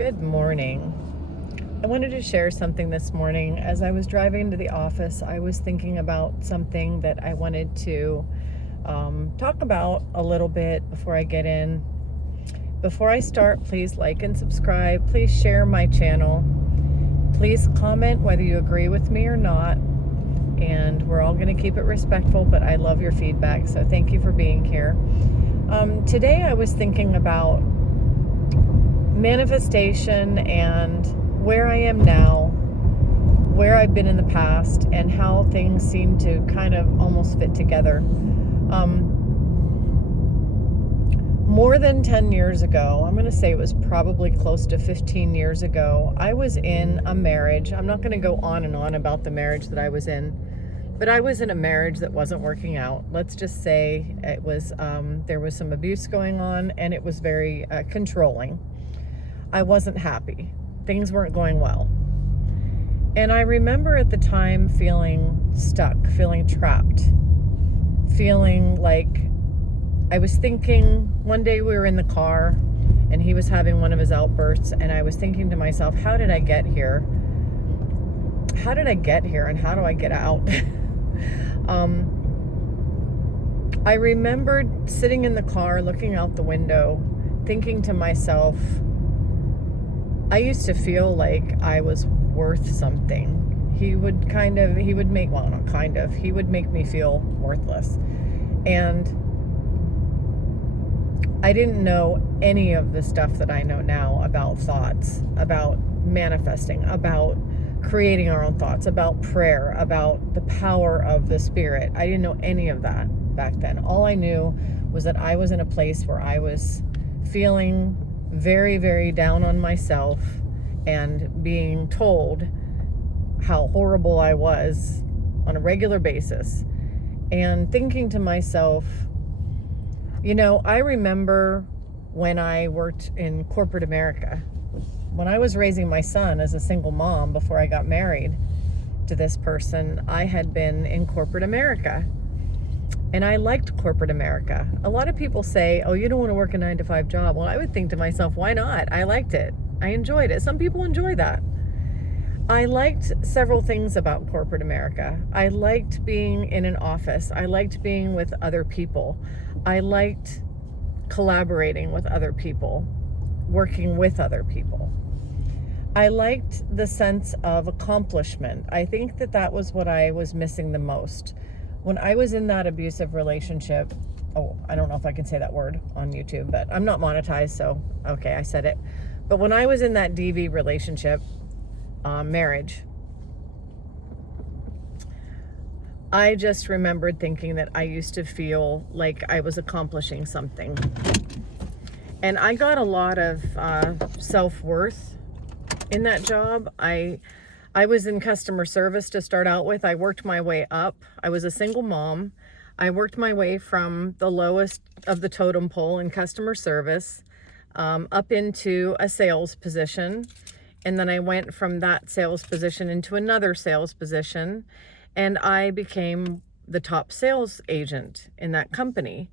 Good morning. I wanted to share something this morning. As I was driving into the office, I was thinking about something that I wanted to talk about a little bit before I get in. Before I start, please like and subscribe. Please share my channel. Please comment whether you agree with me or not. And we're all going to keep it respectful, but I love your feedback, so thank you for being here. Today I was thinking about manifestation and where I am now, where I've been in the past, and how things seem to kind of almost fit together. More than 10 years ago, I'm going to say it was probably close to 15 years ago, I was in a marriage. I'm not going to go on and on about the marriage that I was in, but I was in a marriage that wasn't working out. Let's just say it was, there was some abuse going on, and it was very controlling. I wasn't happy. Things weren't going well. And I remember at the time feeling stuck, feeling trapped, feeling like I was thinking, one day we were in the car and he was having one of his outbursts, and I was thinking to myself, how did I get here? How did I get here, and how do I get out? I remembered sitting in the car, looking out the window, thinking to myself, I used to feel like I was worth something. He would make me feel worthless. And I didn't know any of the stuff that I know now about thoughts, about manifesting, about creating our own thoughts, about prayer, about the power of the spirit. I didn't know any of that back then. All I knew was that I was in a place where I was feeling very, very down on myself and being told how horrible I was on a regular basis, and thinking to myself, I remember when I worked in corporate America, when I was raising my son as a single mom before I got married to this person. I had been in corporate America, and I liked corporate America. A lot of people say, oh, you don't want to work a 9-to-5 job. Well, I would think to myself, why not? I liked it. I enjoyed it. Some people enjoy that. I liked several things about corporate America. I liked being in an office. I liked being with other people. I liked collaborating with other people, working with other people. I liked the sense of accomplishment. I think that was what I was missing the most. When I was in that abusive relationship, I don't know if I can say that word on YouTube, but I'm not monetized, so okay, I said it. But when I was in that DV relationship, marriage, I just remembered thinking that I used to feel like I was accomplishing something. And I got a lot of self-worth in that job. I was in customer service to start out with. I worked my way up. I was a single mom. I worked my way from the lowest of the totem pole in customer service up into a sales position. And then I went from that sales position into another sales position, and I became the top sales agent in that company.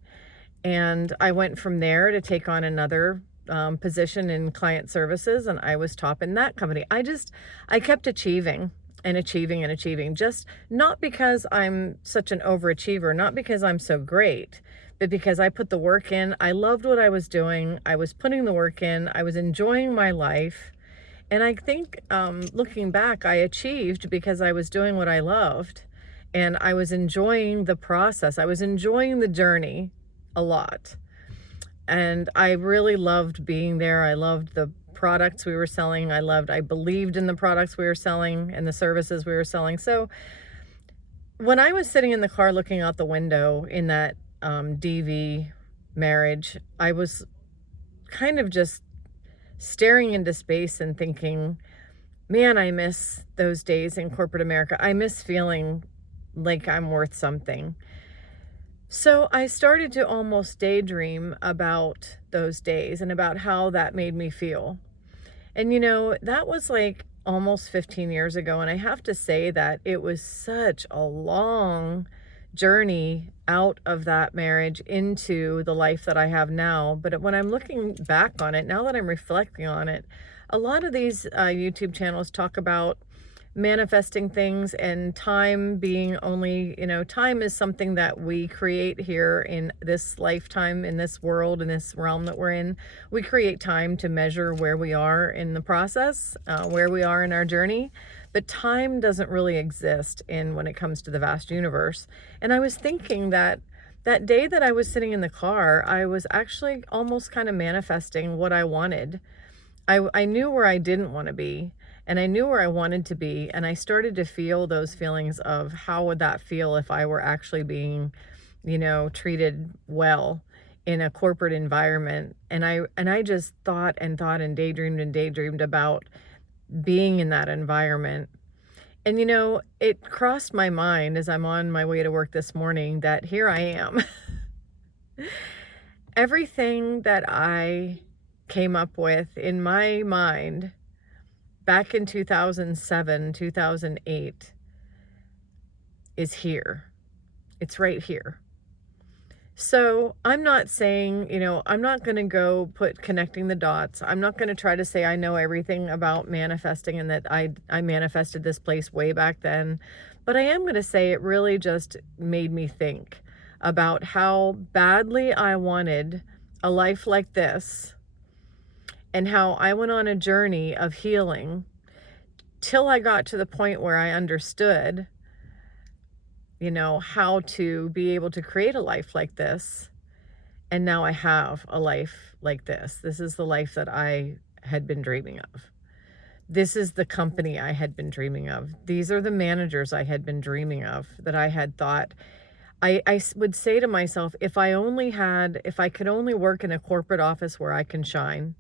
And I went from there to take on another position in client services, and I was top in that company. I kept achieving and achieving and achieving, just not because I'm such an overachiever, not because I'm so great, but because I put the work in. I loved what I was doing. I was putting the work in. I was enjoying my life. And I think looking back, I achieved because I was doing what I loved, and I was enjoying the process. I was enjoying the journey a lot. And I really loved being there. I loved the products we were selling. I believed in the products we were selling and the services we were selling. So when I was sitting in the car looking out the window in that DV marriage, I was kind of just staring into space and thinking, man, I miss those days in corporate America. I miss feeling like I'm worth something. So I started to almost daydream about those days and about how that made me feel. And that was like almost 15 years ago. And I have to say that it was such a long journey out of that marriage into the life that I have now. But when I'm looking back on it, now that I'm reflecting on it, a lot of these YouTube channels talk about manifesting things and time being only, time is something that we create here in this lifetime, in this world, in this realm that we're in. We create time to measure where we are in the process, where we are in our journey. But time doesn't really exist when it comes to the vast universe. And I was thinking that day that I was sitting in the car, I was actually almost kind of manifesting what I wanted. I knew where I didn't want to be, and I knew where I wanted to be, and I started to feel those feelings of how would that feel if I were actually being, treated well in a corporate environment. And I just thought and daydreamed about being in that environment. And it crossed my mind as I'm on my way to work this morning that here I am. Everything that I came up with in my mind back in 2007, 2008 is here. It's right here. So I'm not saying, I'm not going to go connecting the dots. I'm not going to try to say I know everything about manifesting and that I manifested this place way back then. But I am going to say it really just made me think about how badly I wanted a life like this, and how I went on a journey of healing till I got to the point where I understood, how to be able to create a life like this. And now I have a life like this. This is the life that I had been dreaming of. This is the company I had been dreaming of. These are the managers I had been dreaming of, that I had thought. I would say to myself, if I could only work in a corporate office where I can shine,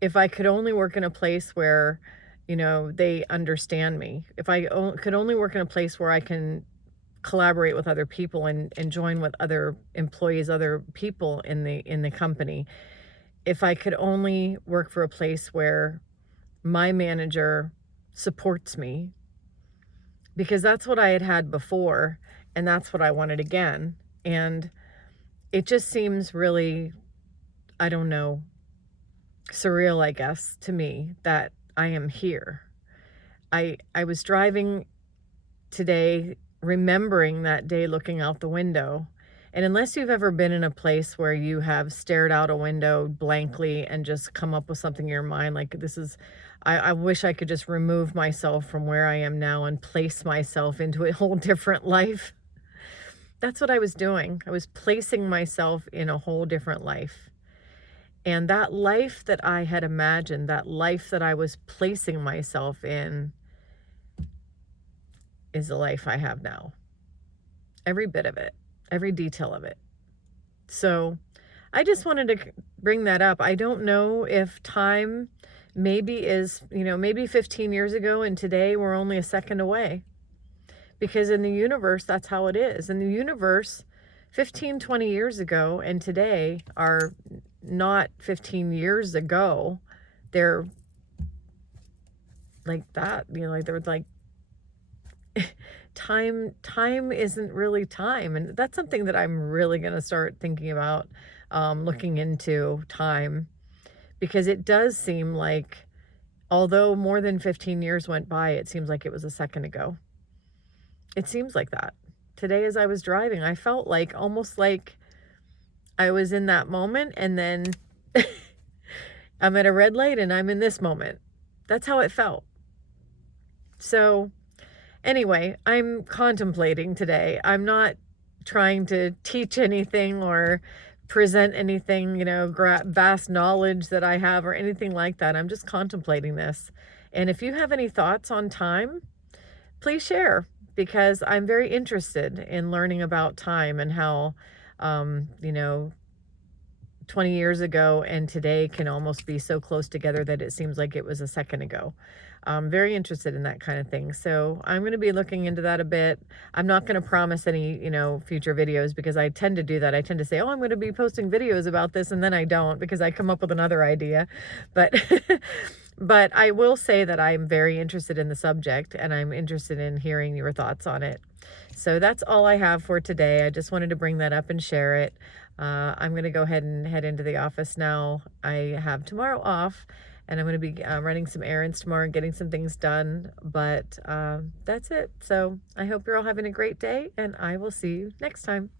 if I could only work in a place where, they understand me, if I could only work in a place where I can collaborate with other people and join with other employees, other people in the company, if I could only work for a place where my manager supports me, because that's what I had before, and that's what I wanted again. And it just seems really, I don't know, surreal, I guess, to me that I am here. I was driving today, remembering that day, looking out the window. And unless you've ever been in a place where you have stared out a window blankly and just come up with something in your mind, like I wish I could just remove myself from where I am now and place myself into a whole different life. That's what I was doing. I was placing myself in a whole different life. And that life that I had imagined, that life that I was placing myself in, is the life I have now. Every bit of it, every detail of it. So I just wanted to bring that up. I don't know if time maybe is, maybe 15 years ago and today we're only a second away. Because in the universe, that's how it is. In the universe, 15, 20 years ago and today are not 15 years ago. They're like that, they're like, time isn't really time. And that's something that I'm really going to start thinking about, looking into time, because it does seem like, although more than 15 years went by, it seems like it was a second ago. It seems like that. Today, as I was driving, I felt like, almost like I was in that moment, and then I'm at a red light and I'm in this moment. That's how it felt. So anyway, I'm contemplating today. I'm not trying to teach anything or present anything, vast knowledge that I have or anything like that. I'm just contemplating this. And if you have any thoughts on time, please share, because I'm very interested in learning about time and how, 20 years ago and today can almost be so close together that it seems like it was a second ago. I'm very interested in that kind of thing. So I'm going to be looking into that a bit. I'm not going to promise any, future videos, because I tend to do that. I tend to say, oh, I'm going to be posting videos about this, and then I don't, because I come up with another idea. But But I will say that I'm very interested in the subject and I'm interested in hearing your thoughts on it. So that's all I have for today. I just wanted to bring that up and share it. I'm going to go ahead and head into the office now. I have tomorrow off and I'm going to be running some errands tomorrow and getting some things done. But that's it. So I hope you're all having a great day and I will see you next time.